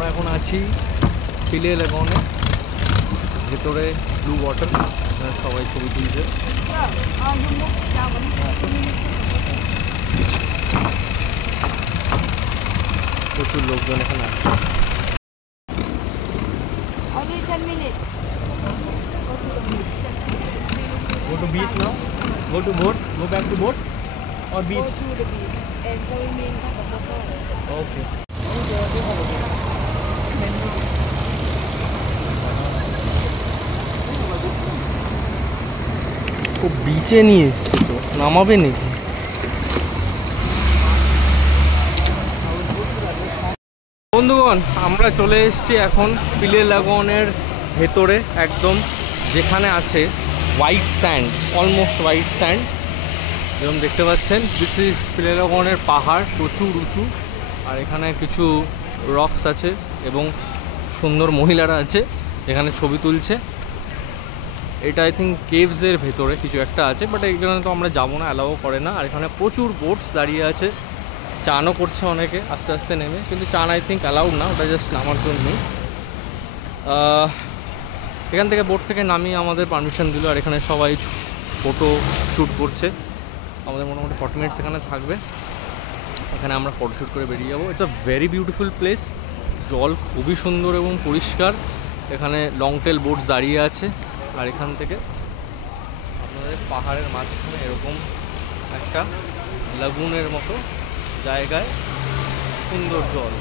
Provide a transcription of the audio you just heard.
আমরা এখন আছি পিলে লাগনে, ভেতরে ব্লু ওয়াটার, সবাই ছবি তুলছে। প্রচুর লোকজন এখানে আছে। Go to beach now? Go to boat? Go back to boat? Or beach? Go to the beach and so we may have a photo. Okay. ও বিচে নিয়ে এসছে, তো নামাবে নাকি? বন্ধুগণ, আমরা চলে এসেছি এখন পিলে লাগনের ভেতরে, একদম যেখানে আছে white sand, almost white sand. যেরকম দেখতে পাচ্ছেন, দিস ইজ পিলে লাগনের পাহাড়, প্রচুর উঁচু। আর এখানে কিছু রকস আছে এবং সুন্দর মহিলারা আছে এখানে ছবি তুলছে। এটা আই থিঙ্ক কেভসের ভেতরে কিছু একটা আছে, বাট এখানে তো আমরা যাবো না, অ্যালাও করে না। আর এখানে প্রচুর বোটস দাঁড়িয়ে আছে, চানও করছে অনেকে আস্তে আস্তে নেমে, কিন্তু চান আই থিঙ্ক অ্যালাউড না, ওটা জাস্ট নামার জন্যই। এখান থেকে বোট থেকে নামিয়ে আমাদের পারমিশন দিল, আর এখানে সবাই ফটো শ্যুট করছে। আমাদের মোটামুটি 40 মিনিটস এখানে থাকবে, এখানে আমরা ফটোশ্যুট করে বেরিয়ে যাবো। It's a very beautiful place, জল খুবই সুন্দর এবং পরিষ্কার। এখানে লং টেল বোটস দাঁড়িয়ে আছে, আর এখান থেকে আপনাদের পাহাড়ের মাঝখানে এরকম একটা লাগুনের মতো জায়গায় সুন্দর জল।